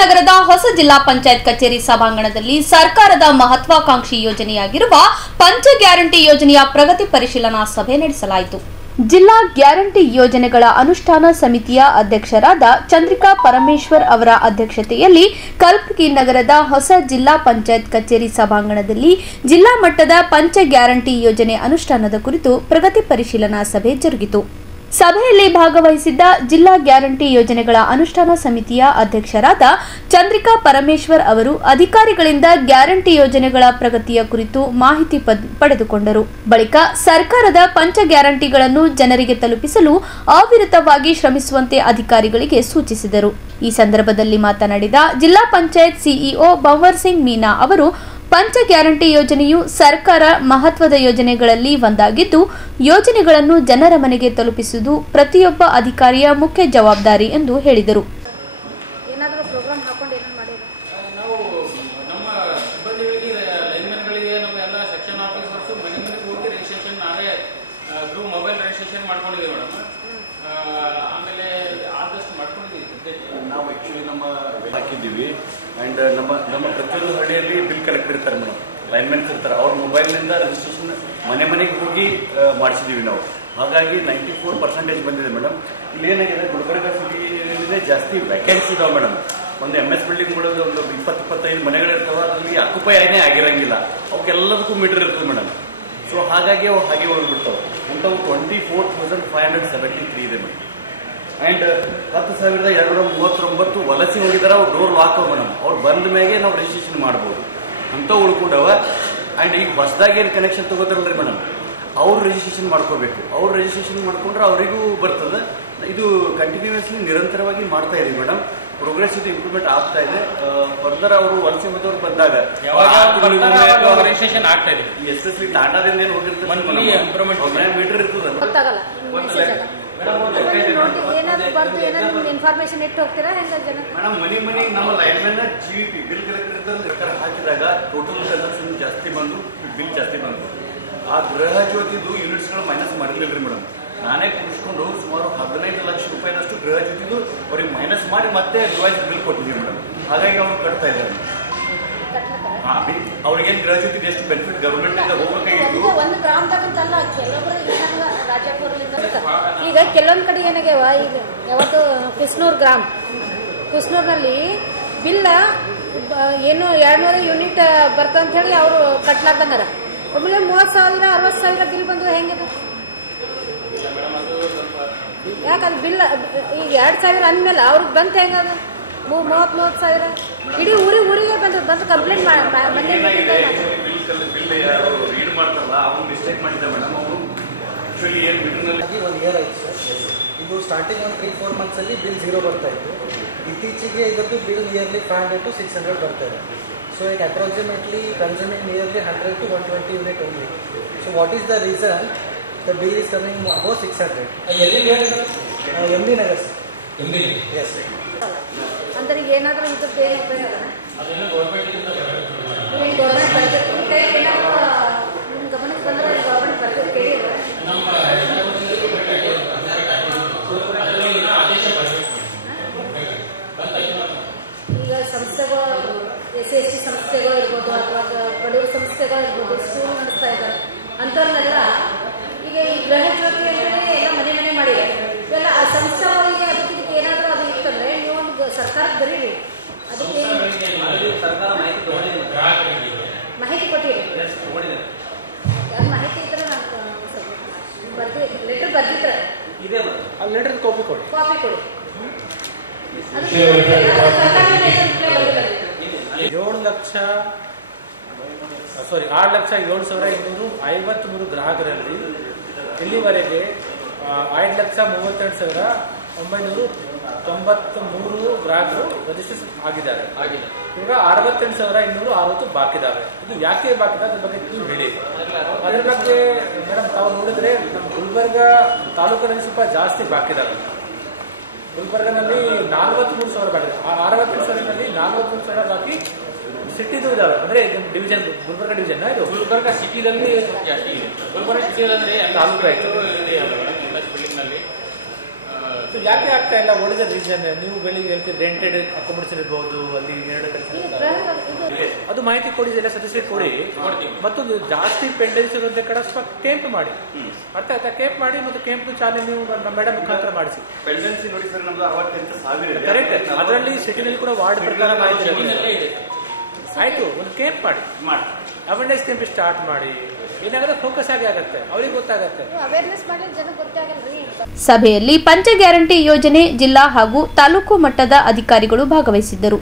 ನಗರದ ಹೊಸ ಜಿಲ್ಲಾ ಪಂಚಾಯತ್ ಕಚೇರಿ ಸಭಾಂಗಣದಲ್ಲಿ ಸರ್ಕಾರದ ಮಹತ್ವಾಕಾಂಕ್ಷಿ ಯೋಜನೆಯಾಗಿರುವ ಪಂಚ ಗ್ಯಾರಂಟಿ ಯೋಜನೆಯ ಪ್ರಗತಿ ಪರಿಶೀಲನಾ ಸಭೆ ನಡೆಸಲಾಯಿತು. ಜಿಲ್ಲಾ ಗ್ಯಾರಂಟಿ ಯೋಜನೆಗಳ ಅನುಷ್ಠಾನ ಸಮಿತಿಯ ಅಧ್ಯಕ್ಷರಾದ ಚಂದ್ರಿಕಾ ಪರಮೇಶ್ವರ್ ಅವರ ಅಧ್ಯಕ್ಷತೆಯಲ್ಲಿ ಕಲ್ಬುರ್ಗಿ ನಗರದ ಹೊಸ ಜಿಲ್ಲಾ ಪಂಚಾಯತ್ ಕಚೇರಿ ಸಭಾಂಗಣದಲ್ಲಿ ಜಿಲ್ಲಾ ಮಟ್ಟದ ಪಂಚ ಗ್ಯಾರಂಟಿ ಯೋಜನೆ ಅನುಷ್ಠಾನದ ಕುರಿತು ಪ್ರಗತಿ ಪರಿಶೀಲನಾ ಸಭೆ ಜರುಗಿತು. ಸಭೆಯಲ್ಲಿ ಭಾಗವಹಿಸಿದ್ದ ಜಿಲ್ಲಾ ಗ್ಯಾರಂಟಿ ಯೋಜನೆಗಳ ಅನುಷ್ಠಾನ ಸಮಿತಿಯ ಅಧ್ಯಕ್ಷರಾದ ಚಂದ್ರಿಕಾ ಪರಮೇಶ್ವರ್ ಅವರು ಅಧಿಕಾರಿಗಳಿಂದ ಗ್ಯಾರಂಟಿ ಯೋಜನೆಗಳ ಪ್ರಗತಿಯ ಕುರಿತು ಮಾಹಿತಿ ಪಡೆದುಕೊಂಡರು. ಬಳಿಕ ಸರ್ಕಾರದ ಪಂಚ ಗ್ಯಾರಂಟಿಗಳನ್ನು ಜನರಿಗೆ ತಲುಪಿಸಲು ಅವಿರತವಾಗಿ ಶ್ರಮಿಸುವಂತೆ ಅಧಿಕಾರಿಗಳಿಗೆ ಸೂಚಿಸಿದರು. ಈ ಸಂದರ್ಭದಲ್ಲಿ ಮಾತನಾಡಿದ ಜಿಲ್ಲಾ ಪಂಚಾಯತ್ ಸಿಇಒ ಭಂವರ್ ಸಿಂಗ್ ಮೀನಾ ಅವರು ಪಂಚ ಗ್ಯಾರಂಟಿ ಯೋಜನೆಯು ಸರ್ಕಾರ ಮಹತ್ವದ ಯೋಜನೆಗಳಲ್ಲಿ ಒಂದಾಗಿದ್ದು, ಯೋಜನೆಗಳನ್ನು ಜನರ ಮನೆಗೆ ತಲುಪಿಸುವುದು ಪ್ರತಿಯೊಬ್ಬ ಅಧಿಕಾರಿಯ ಮುಖ್ಯ ಜವಾಬ್ದಾರಿ ಎಂದು ಹೇಳಿದರು. ಅಂಡ್ ನಮ್ಮ ಪ್ರತಿಯೊಂದು ಹಳ್ಳಿಯಲ್ಲಿ ಬಿಲ್ ಕಲೆಕ್ಟರ್ ಇರ್ತಾರೆ ಮೇಡಮ್, ಲೈನ್ಮೆನ್ಸ್ ಇರ್ತಾರೆ. ಅವ್ರ ಮೊಬೈಲ್ನಿಂದ ರಿಜಿಸ್ಟ್ರೇಷನ್ ಮನೆಗೆ ಹೋಗಿ ಮಾಡಿಸಿದೀವಿ ನಾವು. ಹಾಗಾಗಿ 94% ಬಂದಿದೆ ಮೇಡಮ್. ಇಲ್ಲಿ ಏನಾಗಿದೆ, ಗುಲ್ಬರ್ಗ ಸಿಟಿಯಲ್ಲಿ ಜಾಸ್ತಿ ವ್ಯಾಕೆನ್ಸಿ ಇದಾವೆ ಮೇಡಮ್. ಒಂದು MS ಬಿಲ್ಡಿಂಗ್ ಮಾಡೋದು ಒಂದು 20-25 ಮನೆಗಳಿರ್ತಾವೆ, ಅಲ್ಲಿ ಆಕ್ಯುಪೈ ಏನೇ ಆಗಿರಂಗಿಲ್ಲ. ಅವಕ್ಕೆಲ್ಲದಕ್ಕೂ ಮೀಟರ್ ಇರ್ತದೆ ಮೇಡಮ್. ಸೊ ಹಾಗಾಗಿ ಅವು ಹಾಗೆ ಹೋಗ್ಬಿಡ್ತಾವೆ. ಅಂಥವು 24,573 ಇದೆ ಮೇಡಮ್. ಅಂಡ್ 10,239 ವಲಸೆ ಹೋಗಿದಾರೆ, ಅವ್ರು ಡೋರ್ ಲಾಕ್ ಮೇಡಮ್. ಅವ್ರು ಬಂದ ಮ್ಯಾಗೆ ನಾವು ರಿಜಿಸ್ಟ್ರೇಷನ್ ಮಾಡ್ಬೋದು ಅಂತ ಉಳ್ಕೊಂಡವ. ಅಂಡ್ ಈಗ ಹೊಸದಾಗಿ ಏನು ಕನೆಕ್ಷನ್ ತಗೋತಾರಲ್ರಿ ಮೇಡಮ್, ಅವ್ರು ರಿಜಿಸ್ಟ್ರೇಷನ್ ಮಾಡ್ಕೋಬೇಕು. ಅವ್ರು ರಿಜಿಸ್ಟ್ರೇಷನ್ ಮಾಡ್ಕೊಂಡ್ರೆ ಅವರಿಗೂ ಬರ್ತದೆ. ಇದು ಕಂಟಿನ್ಯೂಸ್ಲಿ ನಿರಂತರವಾಗಿ ಮಾಡ್ತಾ ಇದೀವಿ ಮೇಡಮ್. ಪ್ರೋಗ್ರೆಸ್ ಇದು ಇಂಪ್ರೂವ್ಮೆಂಟ್ ಆಗ್ತಾ ಇದೆ. ಫರ್ದರ್ ಅವರು ವಲಸೆ ಹೋದವ್ರು ಬಂದಾಗ ರಿಜಿಸ್ಟ್ರೇಷನ್ ಆಗ್ತಾ ಇದೆ. ಎಸ್ಪೆಷಲಿ ಟಾಟಾದಿಂದ ಏನು ಹೋಗಿರ್ತದೆ ಮೀಟರ್ ಇರ್ತದೆ. ಇನ್ಫಾರ್ಮೇಶನ್ ಇಟ್ಟು ಹೋಗ್ತೀರಾ ಮೇಡಮ್? ಮನಿ ನಮ್ಮ ಲೈನ್ಮನ್ GVP ಬಿಲ್ ಕಲೆಕ್ಟರ್ ಹಾಕಿದಾಗ ಟೋಟಲ್ ಕನ್ಸಂಪ್ಷನ್ ಜಾಸ್ತಿ ಬಂದು ಬಿಲ್ ಜಾಸ್ತಿ ಬಂದು ಆ ಗೃಹ ಜ್ಯೋತಿದು ಯೂನಿಟ್ಸ್ಗಳು ಮೈನಸ್ ಮಾಡಿರ್ಲಿಲ್ರಿ ಮೇಡಮ್. ನಾನೇ ಕುಡಿಸ್ಕೊಂಡು ಸುಮಾರು 15 ಲಕ್ಷ ರೂಪಾಯಿನಷ್ಟು ಗೃಹ ಜ್ಯೋತಿದು ಅವ್ರಿಗೆ ಮೈನಸ್ ಮಾಡಿ ಮತ್ತೆ ರಿವೈಸ್ ಬಿಲ್ ಕೊಟ್ಟಿದ್ದೀವಿ ಮೇಡಮ್. ಹಾಗಾಗಿ ಅವ್ರು ಕಟ್ತಾ ಇದ್ದಾರೆ. ಅವ್ರಿಗೇನು ಗೃಹ ಜ್ಯೋತಿ ಎಷ್ಟು ಬೆನಿಫಿಟ್ ಗವರ್ಮೆಂಟ್ ಇಂದ ಹೋಗ್ಬೇಕಾಗಿತ್ತು. ಒಂದು ಗ್ರಾಮದಾಗಂತಲ್ಲ, ಕೆಲವೊಬ್ರು ಈಗ ಕೆಲವೊಂದ್ ಕಡೆ ಏನಾಗ್ಯಾವ. ಈಗ ಯಾವತ್ತು ಕುಸ್ನೂರ್ನಲ್ಲಿ ಬಿಲ್ ಏನು 200 ಯೂನಿಟ್ ಬರ್ತಂತ ಹೇಳಿ ಅವರು ಕಟ್ಲಾರ್ದಂಗಾರ. ಆಮೇಲೆ 30,000 60,000 ಬಿಲ್ ಬಂದು ಹೆಂಗಿದೆ? ಯಾಕಂದ್ರೆ ಬಿಲ್ ಈಗ 2,000 ಅಂದ್ಮೇಲೆ ಅವ್ರಿಗೆ ಬಂತ ಹೆಂಗದ? 30,000 ಇಡೀ ಊರಿಗೆ ಬಂದು ಕಂಪ್ಲೇಂಟ್ ರೀಡ್ ಮಾಡ್ತಾರಲ್ಲ, ಅವ್ನು ಮಿಸ್ಟೇಕ್ ಮಾಡಿದ್ದ ಮೇಡಮ್. ಅವರು ಆಕ್ಚುಲಿ ಏನು ಬಿಲ್ನಲ್ಲಿ ಒಂದು ಇಯರ್ ಆಯ್ತು ಸರ್. ಇದು ಸ್ಟಾರ್ಟಿಂಗ್ ಒಂದು 3-4 ಮಂತ್ಸ್ ಅಲ್ಲಿ ಬಿಲ್ 0 ಬರ್ತಾ ಇತ್ತು. ಇತ್ತೀಚೆಗೆ ಇದರದ್ದು ಬಿಲ್ ನಿಯರ್ಲಿ 500 to 600 ಬರ್ತಾ ಇದೆ. So it approximately consuming nearly 100 to 120 unit only. So what is the reason the bill is coming above 600? MB Nagar sir. Yes. ಅಂದ್ರೆ ಏನಾದ್ರೂ ಇದ್ರದ್ದು ಏನು ಉಪಯೋಗ? ಗಮನಕ್ಕೆ ಬಂದ್ರೆ ಗವರ್ಮೆಂಟ್ ಬಜೆಟ್ ಕೇಳಿದ್ರೆ ಈಗ ಸಂಸ್ಥೆಗಳು SC ಸಂಸ್ಥೆಗಳು ಇರ್ಬೋದು ಅಥವಾ ಬಡವರ ಸಂಸ್ಥೆಗಳು ಇರ್ಬೋದು, ಸ್ಕೂಲ್ ನಡೆಸ್ತಾ ಇದ್ದಾರೆ ಅಂಥವ್ರನ್ನೆಲ್ಲ ಈಗ ಈ ಗೃಹ ಜ್ಯೋತಿ ಅಂತೇಳಿ ಎಲ್ಲ ಮನೆ ಮಾಡಿದೆ. ಇವೆಲ್ಲ ಆ ಸಂಸ್ಥೆಗಳಿಗೆ ಅದಕ್ಕೆ ಏನಾದರೂ ಅದು ಇತ್ತಂದ್ರೆ ನೀವು ಒಂದು ಸರ್ಕಾರಕ್ಕೆ ಬರೀರಿ. ಅದಕ್ಕೆ ಮಾಹಿತಿ ಕೊಟ್ಟಿರಿ. ಯಾರು ಮಾಹಿತಿ ಇದ್ರೆ ನಾನು ಲೆಟರ್ ಬರ್ದಿದ್ರೆ ಲೆಟರ್ ಕಾಪಿ ಕೊಡಿ. 7 6,07,253 ಗ್ರಾಹಕರಲ್ಲಿ ಇಲ್ಲಿವರೆಗೆ 5,32,993 ಗ್ರಾಹಕರು ರಿಜಿಸ್ಟ್ರೇಷನ್ ಆಗಿದ್ದಾರೆ. ಈಗ 68,260 ಬಾಕಿ ಇದಾವೆ. ಇದು ಯಾಕೆ ಬಾಕಿ ಇದೆ ಅದ್ರ ಬಗ್ಗೆ ನೀವು ಹೇಳಿ. ಅದ್ರ ಬಗ್ಗೆ ಮೇಡಮ್ ತಾವು ನೋಡಿದ್ರೆ ನಮ್ಮ ಗುಲ್ಬರ್ಗ ತಾಲೂಕಿನಲ್ಲಿ ಸ್ವಲ್ಪ ಜಾಸ್ತಿ ಬಾಕಿ ಇದಾವೆ. ಗುಲ್ಬರ್ಗನಲ್ಲಿ 43,000 ಬಾಕಿ. 68,000ನಲ್ಲಿ 43,000 ಬಾಕಿ ಸಿಟಿದು ಇದಾವೆ. ಅಂದ್ರೆ ಡಿವಿಷನ್ ಗುಲ್ಬರ್ಗ ಡಿವಿಷನ್ ಇದು ಗುಲ್ಬರ್ಗ ಸಿಟಿದಲ್ಲಿ ಜಾಸ್ತಿ ಇದೆ. ಗುಲ್ಬರ್ಗ ಸಿಟಿಯಲ್ಲಿ ಅಂದ್ರೆ ತಾಲೂಕು ಆಯ್ತು. ಬಿಲ್ಡಿಂಗ್ ನಲ್ಲಿ ಸೊ ಯಾಕೆ ಆಗ್ತಾ ಇಲ್ಲ? What is the reason? ನೀವು ಬೆಳಿಗ್ಗೆ ಹೇಳ್ತೀರಿ ರೆಂಟೆಡ್ ಅಕೊಮಡೇಷನ್ ಇರ್ಬೋದು, ಅಲ್ಲಿ 2 ಕೆಲಸ, ಅದು ಮಾಹಿತಿ ಕೊಡಿ, ಎಲ್ಲ ಸದಸ್ಯರಿಗೆ ಕೊಡಿ. ಮತ್ತೊಂದು ಜಾಸ್ತಿ ಪೆಂಡೆನ್ಸ್ ಇರೋದೇ ಕಡೆ ಸ್ವಲ್ಪ ಕ್ಯಾಂಪ್ ಮಾಡಿ, ಅರ್ಥ ಆಯ್ತಾ? ಕ್ಯಾಂಪ್ ಮಾಡಿ ಮತ್ತು ಕ್ಯಾಂಪ್ ಚಾಲನೆ ನೀವು ಮೇಡಮ್ ಮುಖಾಂತರ ಮಾಡಿಸಿ. ಪೆಂಡೆನ್ಸಿ ನೋಡಿ ಸರ್, ನಮ್ದು 68,000 ಕರೆಕ್ಟ್. ಅದರಲ್ಲಿ ಸಿಟಿನಲ್ಲಿ ಕೂಡ ವಾರ್ಡ್ ಪ್ರಕಾರ ಮಾಹಿತಿ ಆಯ್ತು. ಒಂದು ಕ್ಯಾಂಪ್ ಮಾಡಿ, ಅವೇರ್ನೆಸ್ ಕ್ಯಾಂಪ್ ಸ್ಟಾರ್ಟ್ ಮಾಡಿ. ಏನಾಗುತ್ತೆ ಫೋಕಸ್ ಆಗಿ ಆಗುತ್ತೆ, ಅವ್ರಿಗೆ ಗೊತ್ತಾಗುತ್ತೆ. ಅವೇರ್ನೆಸ್ ಮಾಡಿ ಜನಕ್ಕೆ ಗೊತ್ತಾಗಲ್ರಿ. ಸಭೆಯಲ್ಲಿ ಪಂಚ ಗ್ಯಾರಂಟಿ ಯೋಜನೆ ಜಿಲ್ಲಾ ಹಾಗೂ ತಾಲೂಕು ಮಟ್ಟದ ಅಧಿಕಾರಿಗಳು ಭಾಗವಹಿಸಿದ್ದರು.